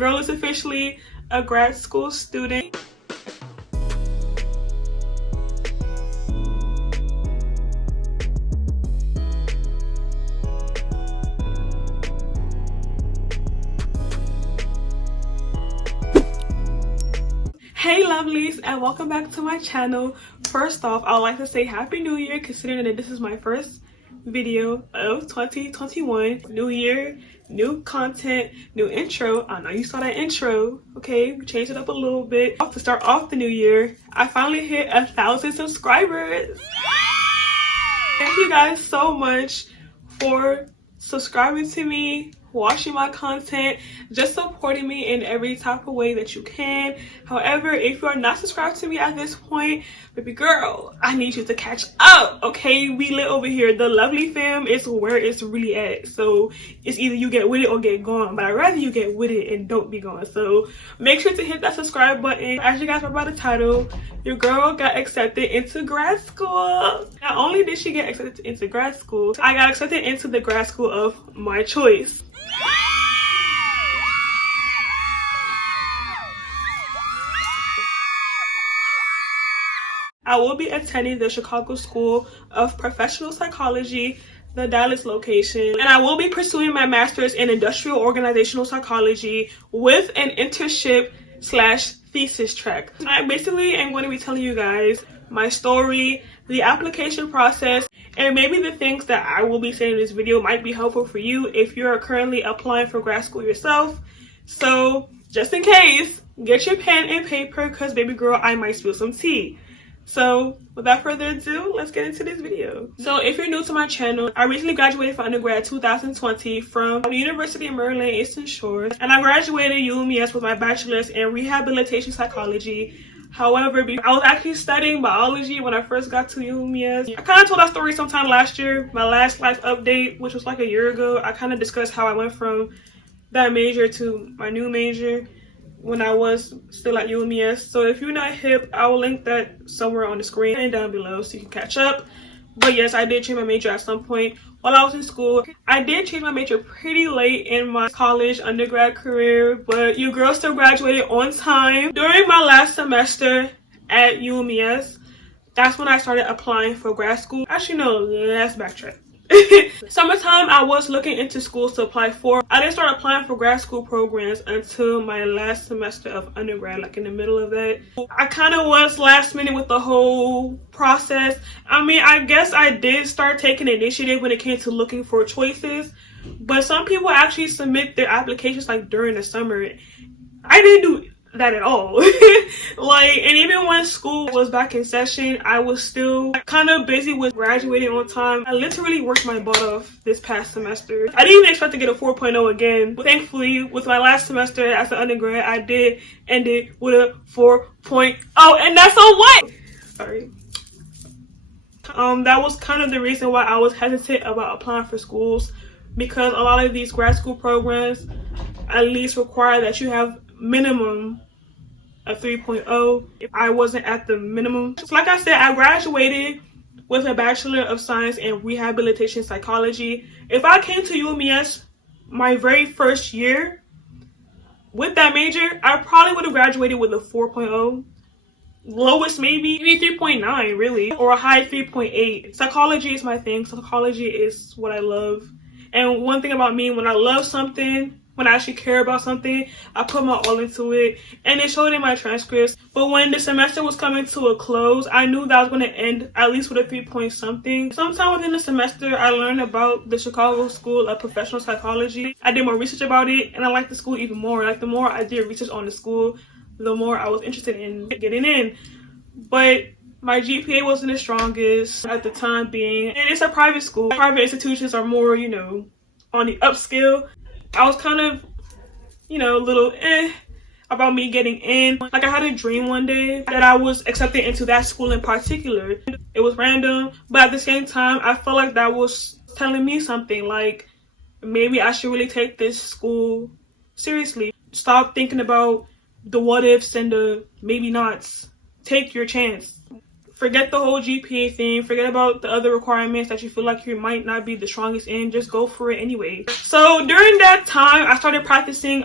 girl is officially a grad school student. Hey lovelies, and welcome back to my channel. First off, I would like to say Happy New Year, considering that this is my first video of 2021. New year, new content, new intro. I know you saw that intro, okay? We changed it up a little bit. To start off the new year, I finally hit 1,000 subscribers. Thank you guys so much for subscribing to me, watching my content, just supporting me in every type of way that you can. However, if you are not subscribed to me at this point, baby girl, I need you to catch up, okay? We lit over here. The lovely fam is where it's really at. So it's either you get with it or get gone, but I'd rather you get with it and don't be gone. So make sure to hit that subscribe button. As you guys read by the title, your girl got accepted into grad school. Not only did she get accepted into grad school, I got accepted into the grad school of my choice. I will be attending the Chicago School of Professional Psychology, the Dallas location, and I will be pursuing my master's in industrial organizational psychology with an internship / thesis track. I basically am going to be telling you guys my story, the application process, and maybe the things that I will be saying in this video might be helpful for you if you're currently applying for grad school yourself. So just in case, get your pen and paper because baby girl, I might spill some tea. So without further ado, let's get into this video. So if you're new to my channel, I recently graduated from undergrad 2020 from the University of Maryland, Eastern Shores, and I graduated UMES with my bachelor's in rehabilitation psychology. However, I was actually studying biology when I first got to UMES. I kind of told that story sometime last year, my last life update, which was like a year ago. I kind of discussed how I went from that major to my new major when I was still at UMES. So if you're not hip, I will link that somewhere on the screen and down below so you can catch up. But yes, I did change my major at some point while I was in school. I did change my major pretty late in my college undergrad career, but your girl still graduated on time. During my last semester at UMES, that's when I started applying for grad school. Actually, no, let's backtrack. Summertime, I was looking into schools to apply for. I didn't start applying for grad school programs until my last semester of undergrad, like in the middle of that. I kind of was last minute with the whole process. I mean, I guess I did start taking initiative when it came to looking for choices, but some people actually submit their applications like during the summer. I didn't do that at all. And even when school was back in session, I was still kind of busy with graduating on time. I literally worked my butt off this past semester. I didn't even expect to get a 4.0 again, but thankfully with my last semester as an undergrad, I did end it with a 4.0, and that's a what? Sorry. That was kind of the reason why I was hesitant about applying for schools, because a lot of these grad school programs at least require that you have minimum a 3.0. If I wasn't at the minimum. So like I said, I graduated with a Bachelor of Science in Rehabilitation Psychology. If I came to UMES my very first year with that major, I probably would have graduated with a 4.0. Lowest maybe 3.9 really, or a high 3.8. Psychology is my thing. Psychology is what I love. And one thing about me, when I love something, when I actually care about something, I put my all into it, and it showed in my transcripts. But when the semester was coming to a close, I knew that I was going to end at least with a 3 point something. Sometime within the semester, I learned about the Chicago School of Professional Psychology. I did more research about it, and I liked the school even more. Like, the more I did research on the school, the more I was interested in getting in. But my GPA wasn't the strongest at the time being, and it's a private school. Private institutions are more, you know, on the upscale. I was kind of, you know, a little about me getting in. Like, I had a dream one day that I was accepted into that school in particular. It was random, but at the same time, I felt like that was telling me something. Like, maybe I should really take this school seriously. Stop thinking about the what ifs and the maybe nots. Take your chance. Forget the whole GPA thing. Forget about the other requirements that you feel like you might not be the strongest in. Just go for it anyway. So during that time, I started practicing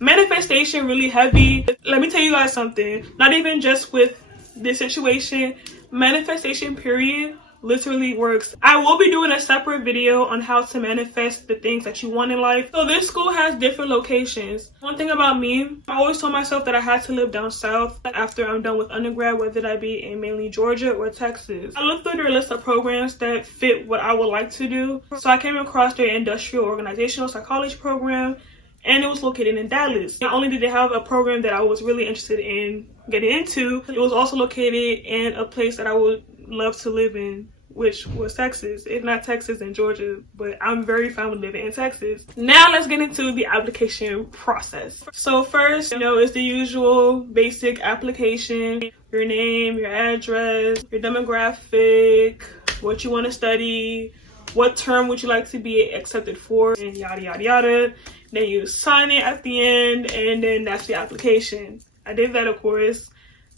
manifestation really heavy. Let me tell you guys something. Not even just with this situation, manifestation period literally works. I will be doing a separate video on how to manifest the things that you want in life. So this school has different locations. One thing about me, I always told myself that I had to live down south after I'm done with undergrad, whether that be in mainly Georgia or Texas. I looked through their list of programs that fit what I would like to do. So I came across their industrial organizational psychology program, and it was located in Dallas. Not only did they have a program that I was really interested in getting into, it was also located in a place that I would love to live in, which was Texas. If not Texas, then Georgia, but I'm very fine with living in Texas. Now let's get into the application process. So first, it's the usual basic application: your name, your address, your demographic, what you want to study, what term would you like to be accepted for, and yada yada yada. Then you sign it at the end, and then that's the application. I did that, of course.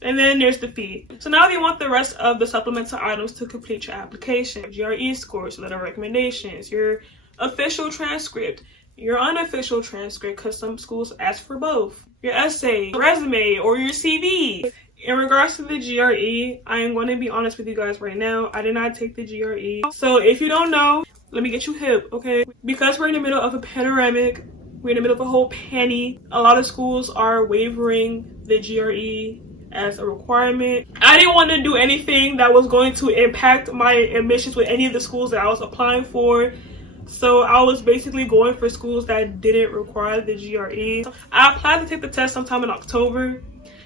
And then there's the fee. So now they want the rest of the supplemental items to complete your application: GRE scores, letter of recommendations, your official transcript, your unofficial transcript, because some schools ask for both, your essay, resume, or your CV. In regards to the GRE, I am going to be honest with you guys right now. I did not take the GRE. So if you don't know, let me get you hip, okay? Because we're in the middle of a panoramic, we're in the middle of a whole panty, a lot of schools are waiving the GRE as a requirement. I didn't want to do anything that was going to impact my admissions with any of the schools that I was applying for. So I was basically going for schools that didn't require the GRE. I applied to take the test sometime in October,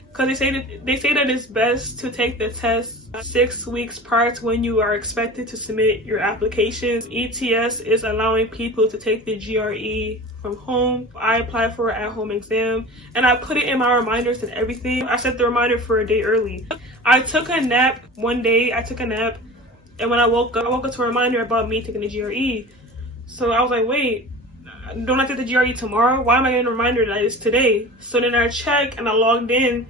because they say that it's best to take the test 6 weeks prior to when you are expected to submit your applications. ETS is allowing people to take the GRE from home. I applied for an at-home exam, and I put it in my reminders and everything. I set the reminder for a day early. I took a nap one day. And when I woke up to a reminder about me taking the GRE. So I was like, wait, don't I take the GRE tomorrow? Why am I getting a reminder that it's today? So then I checked and I logged in.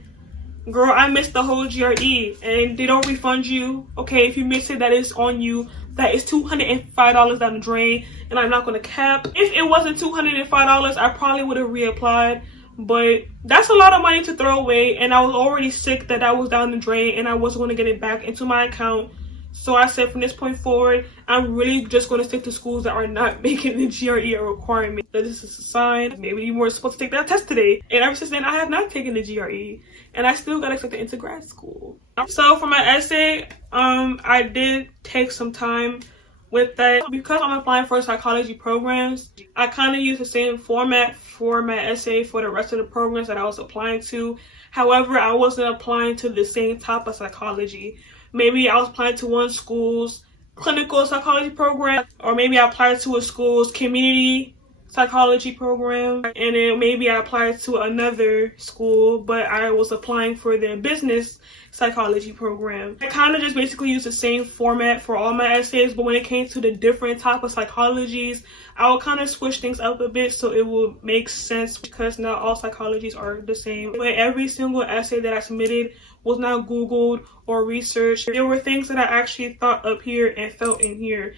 Girl, I missed the whole GRE, and they don't refund you. Okay, if you miss it, that is on you. That is $205 down the drain, and I'm not going to cap. If it wasn't $205, I probably would have reapplied, but that's a lot of money to throw away, and I was already sick that was down the drain, and I wasn't going to get it back into my account. So I said, from this point forward, I'm really just going to stick to schools that are not making the GRE a requirement. That this is a sign. Maybe you were supposed to take that test today. And ever since then, I have not taken the GRE. And I still got accepted into grad school. So for my essay, I did take some time with that. Because I'm applying for psychology programs, I kind of use the same format for my essay for the rest of the programs that I was applying to. However, I wasn't applying to the same type of psychology. Maybe I was applying to one school's clinical psychology program, or maybe I applied to a school's community psychology program, and then maybe I applied to another school, but I was applying for their business psychology program. I kind of just basically used the same format for all my essays, but when it came to the different type of psychologies, I would kind of switch things up a bit so it will make sense, because not all psychologies are the same. But every single essay that I submitted was not Googled or researched. There were things that I actually thought up here and felt in here,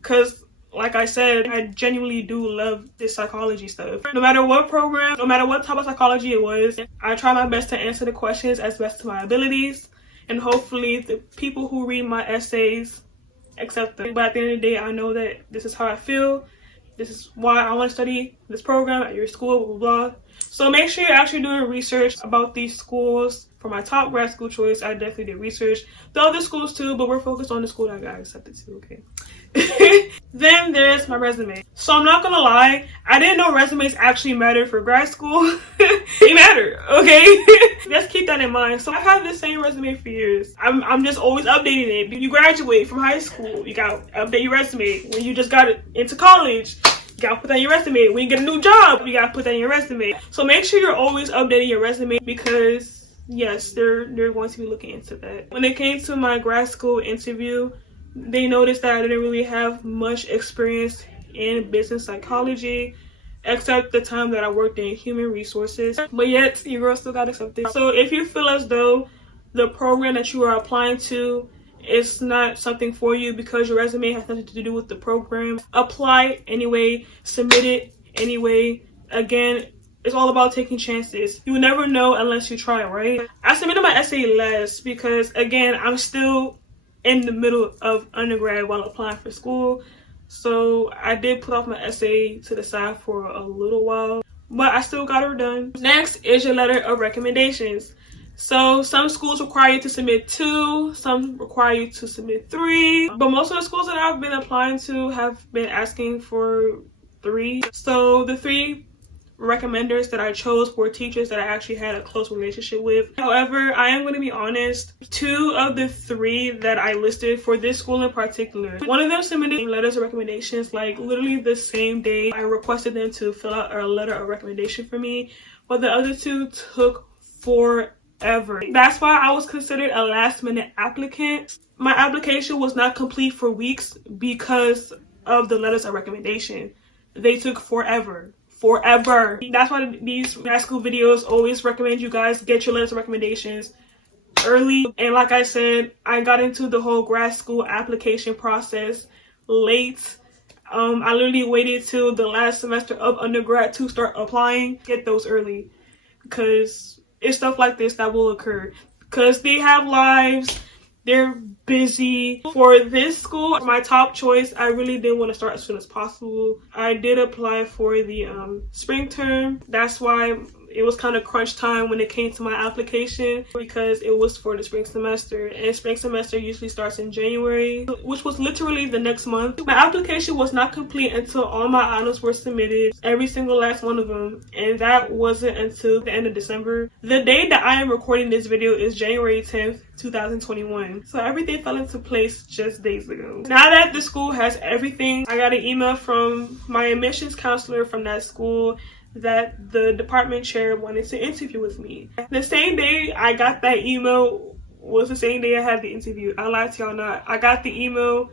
because like I said, I genuinely do love this psychology stuff. No matter what program, no matter what type of psychology it was, I try my best to answer the questions as best to my abilities, and hopefully the people who read my essays accept them. But at the end of the day, I know that this is how I feel. This is why I want to study this program at your school, blah, blah, blah. So make sure you're actually doing research about these schools. For my top grad school choice, I definitely did research. The other schools too, but we're focused on the school that I got accepted to, okay? Then there's my resume. So I'm not gonna lie, I didn't know resumes actually matter for grad school. They matter, okay? Let's keep that in mind. So I've had the same resume for years. I'm just always updating it. When you graduate from high school, you gotta update your resume. When you just got into college, you gotta put that in your resume. When you get a new job, you gotta put that in your resume. So make sure you're always updating your resume, because yes, they're going to be looking into that. When it came to my grad school interview, they noticed that I didn't really have much experience in business psychology, except the time that I worked in human resources. But yet, your girl still got accepted. So if you feel as though the program that you are applying to is not something for you because your resume has nothing to do with the program, apply anyway, submit it anyway. Again, it's all about taking chances. You never know unless you try, right? I submitted my essay last because, again, I'm still in the middle of undergrad while applying for school. So I did put off my essay to the side for a little while, but I still got her done. Next is your letter of recommendations. So some schools require you to submit 2, some require you to submit 3, but most of the schools that I've been applying to have been asking for 3. So the 3 recommenders that I chose were teachers that I actually had a close relationship with. However, I am going to be honest, 2 of the 3 that I listed for this school in particular, one of them submitted letters of recommendations like literally the same day I requested them to fill out a letter of recommendation for me, but the other 2 took forever. That's why I was considered a last-minute applicant. My application was not complete for weeks because of the letters of recommendation. They took forever. That's why these grad school videos always recommend you guys get your letters of recommendations early. And like I said, I got into the whole grad school application process late. I literally waited till the last semester of undergrad to start applying. Get those early because it's stuff like this that will occur because they have lives. They're busy. For this school, my top choice, I really did want to start as soon as possible. I did apply for the spring term. That's why it was kind of crunch time when it came to my application because it was for the spring semester, and spring semester usually starts in January, which was literally the next month. My application was not complete until all my items were submitted, every single last one of them, and that wasn't until the end of December. The day that I am recording this video is January 10th, 2021. So everything fell into place just days ago. Now that the school has everything, I got an email from my admissions counselor from that school that the department chair wanted to interview with me. The same day I got that email was the same day I had the interview. I lied to y'all not. I got the email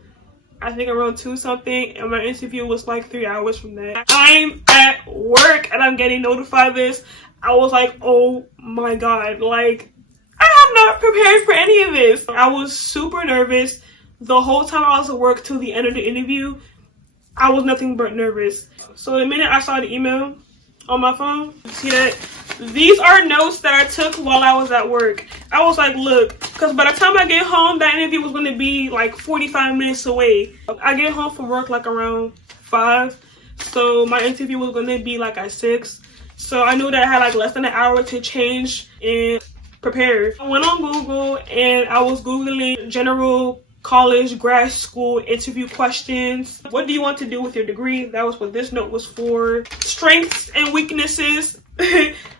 I think around 2 something, and my interview was like 3 hours from that. I'm at work and I'm getting notified this. I was like, oh my god, like I have not prepared for any of this. I was super nervous the whole time I was at work till the end of the interview. I was nothing but nervous. So the minute I saw the email on my phone, see that? These are notes that I took while I was at work. I was like, look, because by the time I get home, that interview was going to be like 45 minutes away. I get home from work like around 5. So my interview was going to be like at 6. So I knew that I had like less than an hour to change and prepare. I went on Google and I was Googling general college, grad school interview questions. What do you want to do with your degree? That was what this note was for. Strengths and weaknesses.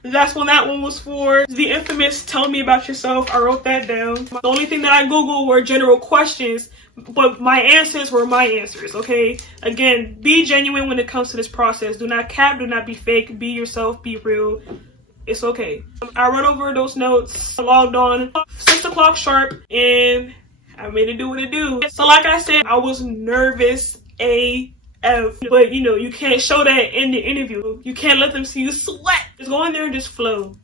That's what that one was for. The infamous tell me about yourself. I wrote that down. The only thing that I Googled were general questions, but my answers were my answers, okay? Again, be genuine when it comes to this process. Do not cap, do not be fake. Be yourself, be real. It's okay. I read over those notes, logged on 6 o'clock sharp, and I made it do what it do. So like I said, I was nervous AF. But you know, you can't show that in the interview. You can't let them see you sweat. Just go in there and just flow.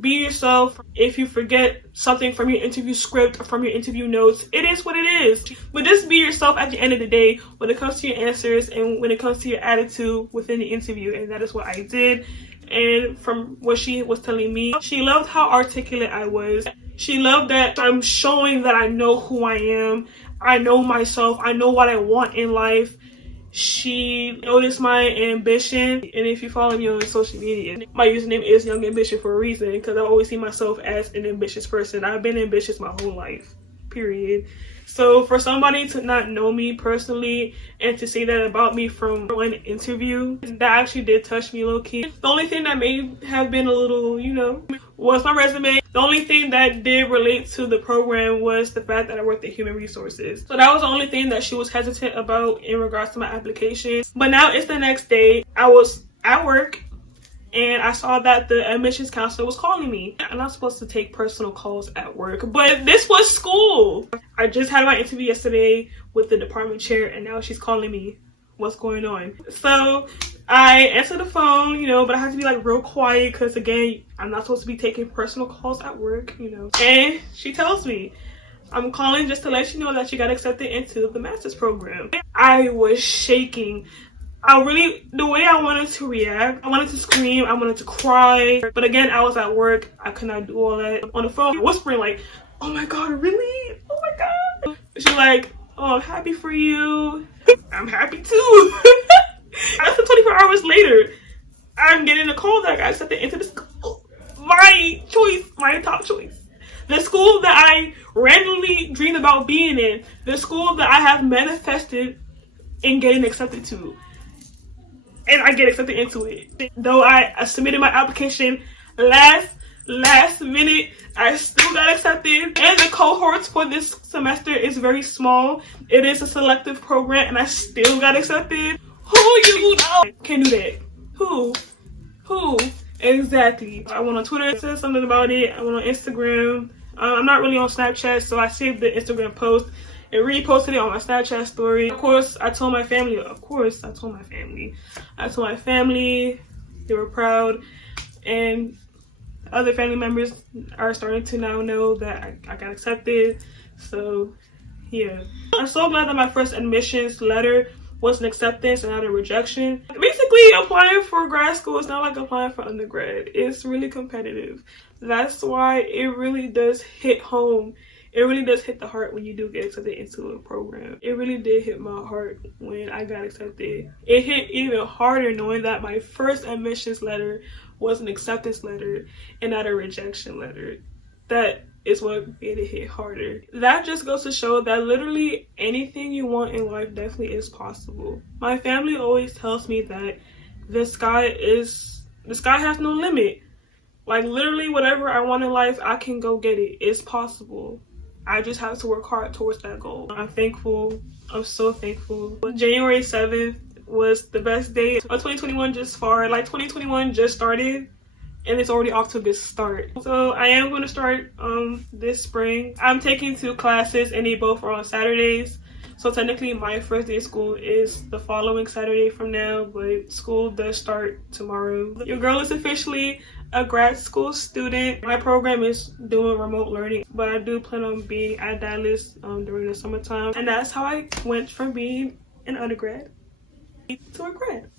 Be yourself. If you forget something from your interview script or from your interview notes, it is what it is. But just be yourself at the end of the day when it comes to your answers and when it comes to your attitude within the interview. And that is what I did. And from what she was telling me, she loved how articulate I was. She loved that I'm showing that I know who I am. I know myself. I know what I want in life. She noticed my ambition. And if you follow me on social media, my username is Young Ambition for a reason, because I always see myself as an ambitious person. I've been ambitious my whole life, period. So for somebody to not know me personally and to say that about me from one interview, that actually did touch me low-key. The only thing that may have been a little, you know, was my resume. The only thing that did relate to the program was the fact that I worked at Human Resources. So that was the only thing that she was hesitant about in regards to my application. But now it's the next day. I was at work and I saw that the admissions counselor was calling me. I'm not supposed to take personal calls at work, but this was school. I just had my interview yesterday with the department chair and now she's calling me. What's going on? So I answered the phone, you know, but I had to be like real quiet because again, I'm not supposed to be taking personal calls at work, you know. And she tells me, I'm calling just to let you know that you got accepted into the master's program. I was shaking. The way I wanted to react, I wanted to scream, I wanted to cry. But again, I was at work. I could not do all that. On the phone, whispering like, oh my God, really? Oh my God. She's like, oh, I'm happy for you. I'm happy too. Less than 24 hours later, I'm getting a call that I got accepted into the school. My choice, my top choice. The school that I randomly dreamed about being in. The school that I have manifested in getting accepted to. And I get accepted into it. Though I submitted my application last minute, I still got accepted. And the cohorts for this semester is very small. It is a selective program and I still got accepted. Who you know can do that? Who? Exactly. I went on Twitter, it said something about it. I went on Instagram. I'm not really on Snapchat, so I saved the Instagram post and reposted it on my Snapchat story. Of course, I told my family. I told my family. They were proud. And other family members are starting to now know that I got accepted. So, yeah. I'm so glad that my first admissions letter was an acceptance and not a rejection. Basically, applying for grad school is not like applying for undergrad. It's really competitive. That's why it really does hit home. It really does hit the heart when you do get accepted into a program. It really did hit my heart when I got accepted. It hit even harder knowing that my first admissions letter was an acceptance letter and not a rejection letter. That is what made it hit harder. That just goes to show that literally anything you want in life definitely is possible. My family always tells me that the sky has no limit. Like literally whatever I want in life, I can go get it. It's possible. I just have to work hard towards that goal. I'm thankful. I'm so thankful. January 7th was the best day of 2021 just far. Like 2021 just started and it's already off to a good start. So I am going to start this spring. I'm taking 2 classes and they both are on Saturdays. So technically my first day of school is the following Saturday from now, but school does start tomorrow. Your girl is officially a grad school student. My program is doing remote learning, but I do plan on being at Dallas during the summertime. And that's how I went from being an undergrad to a grad.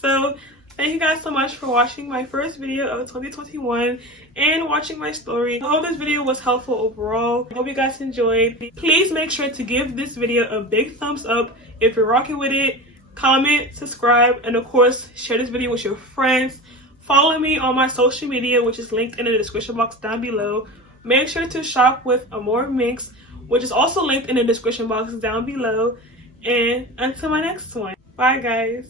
So thank you guys so much for watching my first video of 2021 and watching my story. I hope this video was helpful overall. I hope you guys enjoyed. Please make sure to give this video a big thumbs up if you're rocking with it. Comment, subscribe, and of course, share this video with your friends. Follow me on my social media, which is linked in the description box down below. Make sure to shop with AMOURMINXX, which is also linked in the description box down below. And until my next one, bye guys.